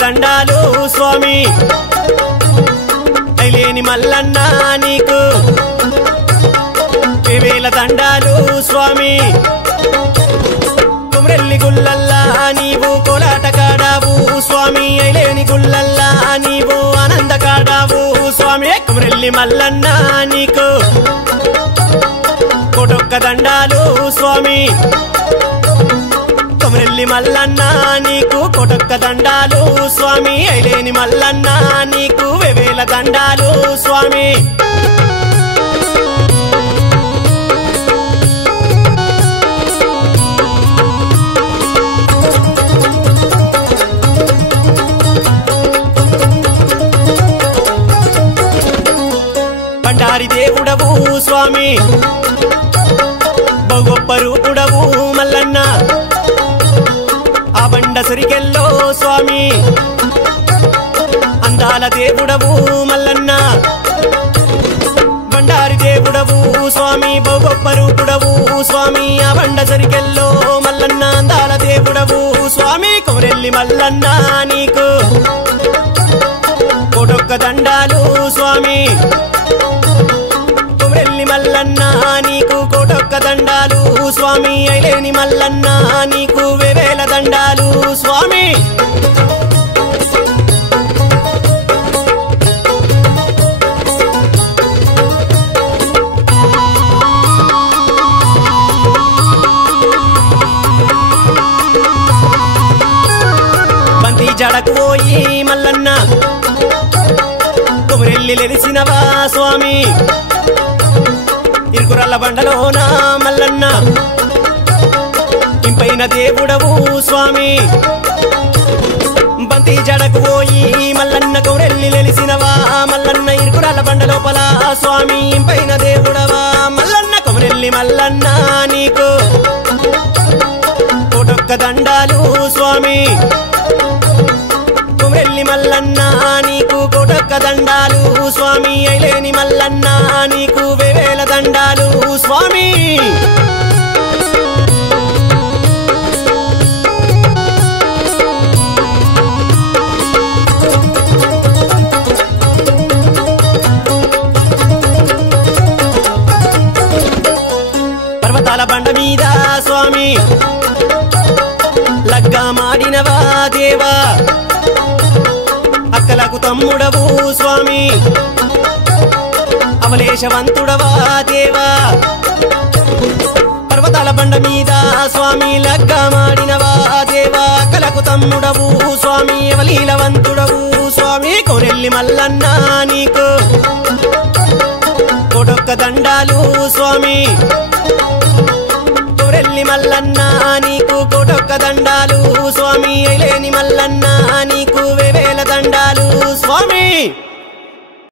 దండాలు స్వామి ఐలేని మల్లన్న నీకు వేవేల దండాలు స్వామి కుమ్రెల్లి గుల్లల్లా నీవు కోలాట కాడావు స్వామి ఐలేని గుల్లల్లా నీవు ఆనంద కాడావు స్వామి కుమ్రెల్లి మల్లన్న నీకు కోటొక్క దండాలు స్వామి కుమ్రెల్లి మల్లన్న నీకు కోటొక్క దండాలు స్వామి ఐలేని మల్లన్న నీకు వేవేల దండాలు స్వామి బండారి దేవుడవు స్వామి బొగొప్ప రూపుడవు మల్లన్న ఆ బండ సురికెల్లో స్వామి అందాల దేవుడవు మల్లన్న బండారి దేవుడవు స్వామి బొగొప్ప రూపుడవు స్వామి ఆ బండ సురికెల్లో మల్లన్న అందాల దేవుడవు స్వామి కుమ్రెల్లి మల్లన్న నీకు కోటొక్క దండాలు స్వామి కుమ్రెల్లి మల్లన్న నీకు కోటొక్క దండాలు స్వామి ఐలేని మల్లన్న నీకు వేవేల దండాలు స్వామి బంతి జడకు పోయి మల్లన్న కుమ్రెల్లి లెలిసినవా స్వామి ఇరుకురల్ల బండలోన మల్లన్న ఇంపైన దేవుడవు స్వామి బంతి జడకు పోయి మల్లన్న కుమ్రెల్లి లెలిసినవా మల్లన్న ఇరుకురల్ల బండ లోపల స్వామి ఇంపైన దేవుడవా మల్లన్న కుమ్రెల్లి మల్లన్న నీకు కోటొక్క దండాలు స్వామి కుమ్రెల్లి మల్లన్న నీకు కోటొక్క దండాలు స్వామి ఐలేని మల్లన్న నీకు వేవేల దండాలు స్వామి పర్వతాల బండ మీద స్వామి లగ్గా మాడినవా దేవా అక్కలకు తమ్ముడవు స్వామి అవలేశవంతుడవా దేవా పర్వతాల బండ మీద స్వామి లగ్గా మాడినవా దేవా అక్కలకు తమ్ముడవు స్వామి అవలీలవంతుడవు స్వామి కుమ్రెల్లి మల్లన్న నీకు కోటొక్క దండాలు స్వామి కుమ్రెల్లి మల్లన్న నీకు కోటొక్క దండాలు స్వామి ఐలేని మల్లన్న నీకు వేవేల దండాలు స్వామి